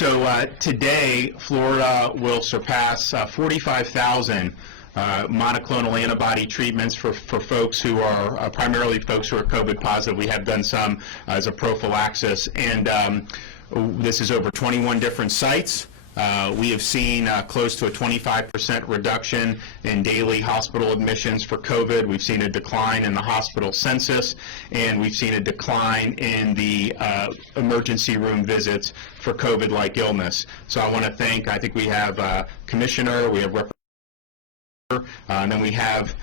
Today, Florida will surpass 45,000 monoclonal antibody treatments for folks who are primarily folks who are COVID positive. We have done some as a prophylaxis, and this is over 21 different sites. We have seen close to a 25% reduction in daily hospital admissions for COVID. We've seen a decline in the hospital census, and we've seen a decline in the emergency room visits for COVID-like illness. So I want to thank, I think we have Commissioner, we have Representative, and then we have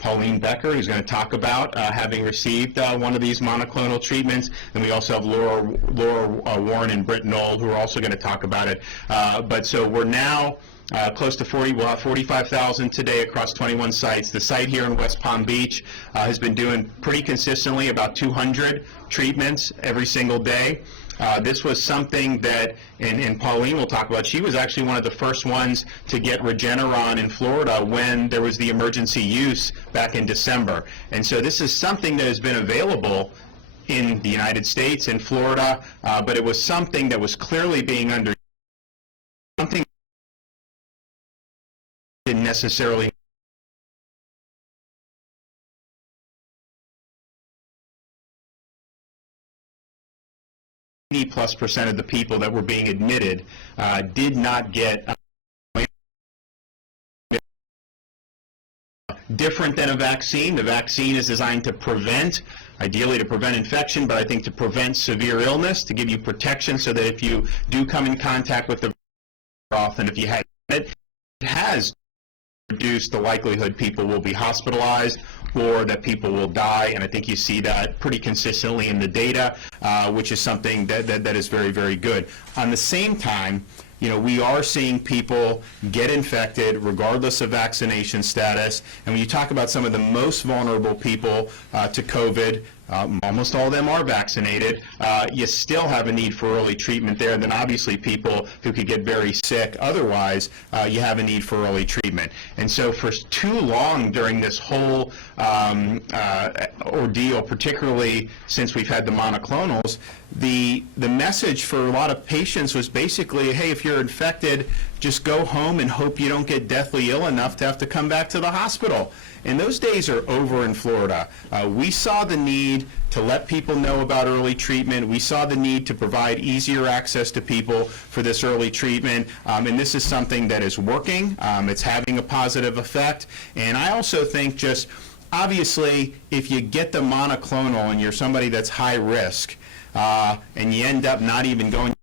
Pauline Becker, who's going to talk about having received one of these monoclonal treatments. And we also have Laura Warren and Britt Knoll, who are also going to talk about it. But so we're now close to 40, we'll have 45,000 today across 21 sites. The site here in West Palm Beach has been doing pretty consistently about 200 treatments every single day. This was something that, and Pauline will talk about, she was actually one of the first ones to get Regeneron in Florida when there was the emergency use back in December. And so this is something that has been available in the United States, in Florida, but it was something that was clearly being under, something that didn't necessarily +% of the people that were being admitted did not get different than a vaccine. The vaccine is designed to prevent, ideally to prevent infection, but I think to prevent severe illness, to give you protection so that if you do come in contact with the virus, and if you had it, it has reduced the likelihood people will be hospitalized or that people will die, and I think you see that pretty consistently in the data, which is something that is very, very good. On the same time, you know, we are seeing people get infected regardless of vaccination status, and when you talk about some of the most vulnerable people to COVID, almost all of them are vaccinated, you still have a need for early treatment there. And then obviously people who could get very sick otherwise, you have a need for early treatment. And so for too long during this whole ordeal, particularly since we've had the monoclonals, the message for a lot of patients was basically, hey, if you're infected, just go home and hope you don't get deathly ill enough to have to come back to the hospital. And those days are over in Florida. We saw the need to let people know about early treatment. We saw the need to provide easier access to people for this early treatment. And this is something that is working. It's having a positive effect. And I also think just, obviously, if you get the monoclonal and you're somebody that's high risk, and you end up not even going,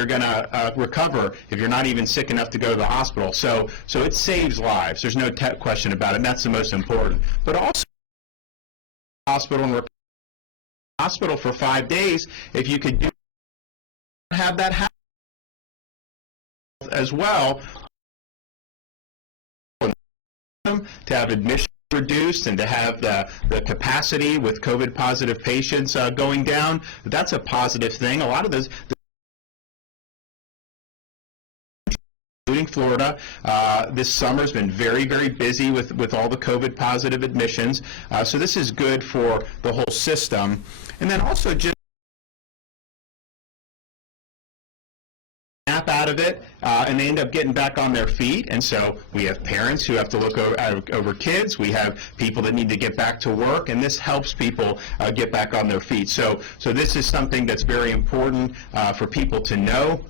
you're going to recover if you're not even sick enough to go to the hospital. So it saves lives. There's no question about it, and that's the most important. But also, hospital and hospital for 5 days, if you could have that happen as well, to have admission reduced and to have the capacity with COVID positive patients going down, that's a positive thing. A lot of those, including Florida, this summer's been very, very busy with all the COVID positive admissions. So this is good for the whole system. And then also just out of it, and they end up getting back on their feet. And so we have parents who have to look over kids. We have people that need to get back to work, and this helps people get back on their feet. So this is something that's very important for people to know.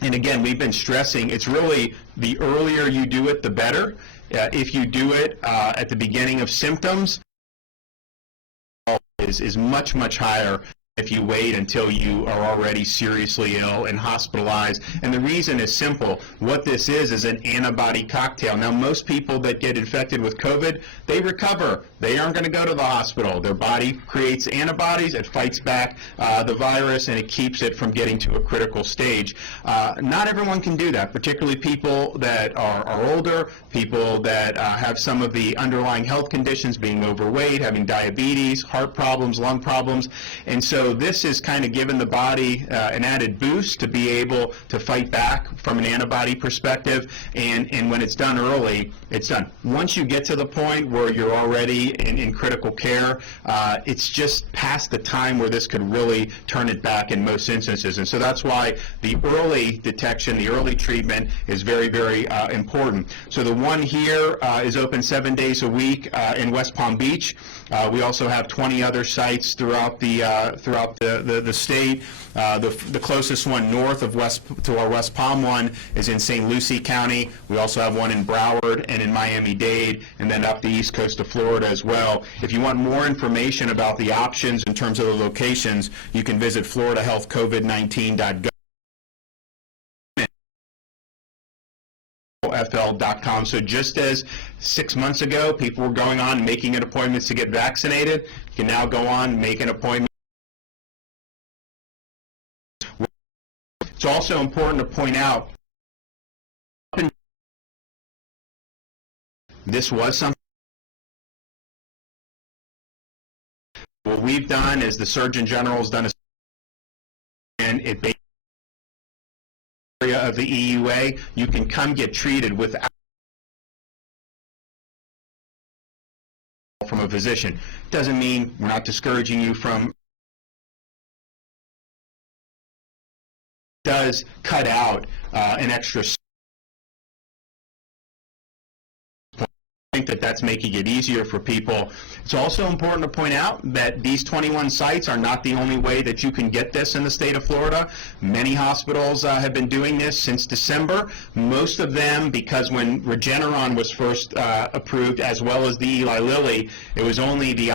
And again, we've been stressing, it's really the earlier you do it, the better. If you do it at the beginning of symptoms, is much, much higher if you wait until you are already seriously ill and hospitalized. And the reason is simple. What this is an antibody cocktail. Now, most people that get infected with COVID, they recover. They aren't going to go to the hospital. Their body creates antibodies. It fights back the virus, and it keeps it from getting to a critical stage. Not everyone can do that, particularly people that are older, people that have some of the underlying health conditions, being overweight, having diabetes, heart problems, lung problems. And so so this is kind of giving the body an added boost to be able to fight back from an antibody perspective, and when it's done early, it's done. Once you get to the point where you're already in critical care, it's just past the time where this could really turn it back in most instances. And so that's why the early detection, the early treatment is very, very important. So the one here is open 7 days a week in West Palm Beach. We also have 20 other sites throughout the state. The closest one north of to our West Palm one is in St. Lucie County. We also have one in Broward and in Miami-Dade, and then up the east coast of Florida as well. If you want more information about the options in terms of the locations, you can visit floridahealthcovid19.gov. FL.com. So just as 6 months ago, people were going on making an appointments to get vaccinated, you can now go on, make an appointment. It's also important to point out, this was something. What we've done is the Surgeon General has done and it basically of the EUA, you can come get treated without from a physician. Doesn't mean we're not discouraging you from. Does cut out an extra. I think that's making it easier for people. It's also important to point out that these 21 sites are not the only way that you can get this in the state of Florida. Many hospitals have been doing this since December. Most of them, because when Regeneron was first approved, as well as the Eli Lilly, it was only the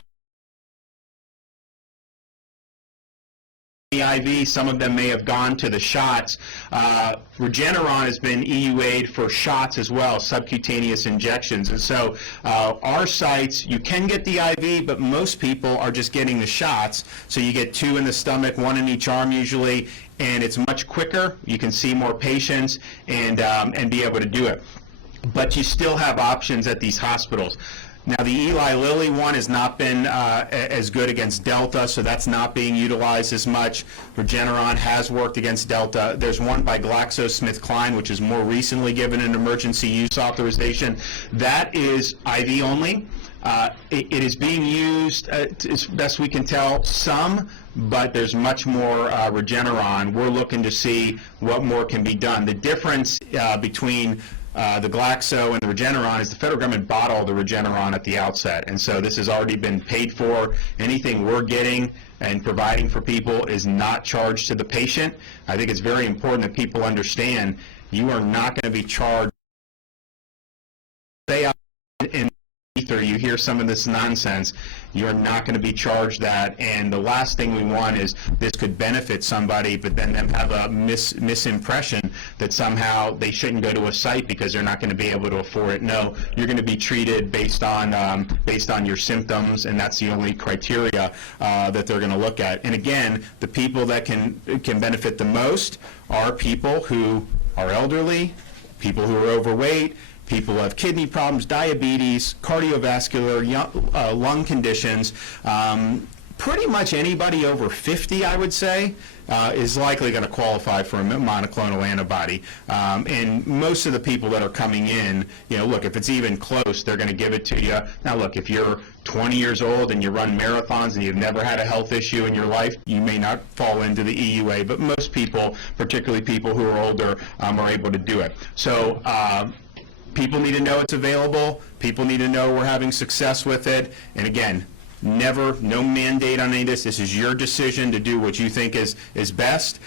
IV. Some of them may have gone to the shots. Regeneron has been EUA'd for shots as well, subcutaneous injections. And so our sites, you can get the IV, but most people are just getting the shots. So you get 2 in the stomach, 1 in each arm usually, and it's much quicker. You can see more patients and be able to do it. But you still have options at these hospitals. Now, the Eli Lilly one has not been as good against Delta, so that's not being utilized as much. Regeneron has worked against Delta. There's one by GlaxoSmithKline, which is more recently given an emergency use authorization. That is IV only. It is being used, as best we can tell, some, but there's much more Regeneron. We're looking to see what more can be done. The difference between the Glaxo and the Regeneron is the federal government bought all the Regeneron at the outset, and so this has already been paid for. Anything we're getting and providing for people is not charged to the patient. I think it's very important that people understand you are not going to be charged. Stay out in ether, you hear some of this nonsense, you're not going to be charged that, and the last thing we want is this could benefit somebody, but then them have a misimpression that somehow they shouldn't go to a site because they're not going to be able to afford it. No, you're going to be treated based on your symptoms, and that's the only criteria that they're going to look at. And again, the people that can benefit the most are people who are elderly, people who are overweight, people who have kidney problems, diabetes, cardiovascular, lung conditions. Pretty much anybody over 50, I would say, is likely going to qualify for a monoclonal antibody. And most of the people that are coming in, look, if it's even close, they're going to give it to you. Now, look, if you're 20 years old and you run marathons and you've never had a health issue in your life, you may not fall into the EUA, but most people, particularly people who are older, are able to do it. So people need to know it's available. People need to know we're having success with it. And again, no mandate on any of this. This is your decision to do what you think is best.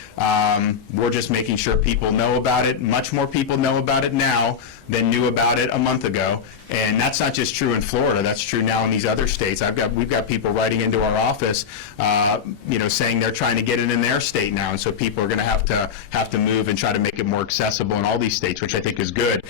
We're just making sure people know about it. Much more people know about it now than knew about it a month ago. And that's not just true in Florida. That's true now in these other states. We've got people writing into our office, saying they're trying to get it in their state now. And so people are going to have to move and try to make it more accessible in all these states, which I think is good.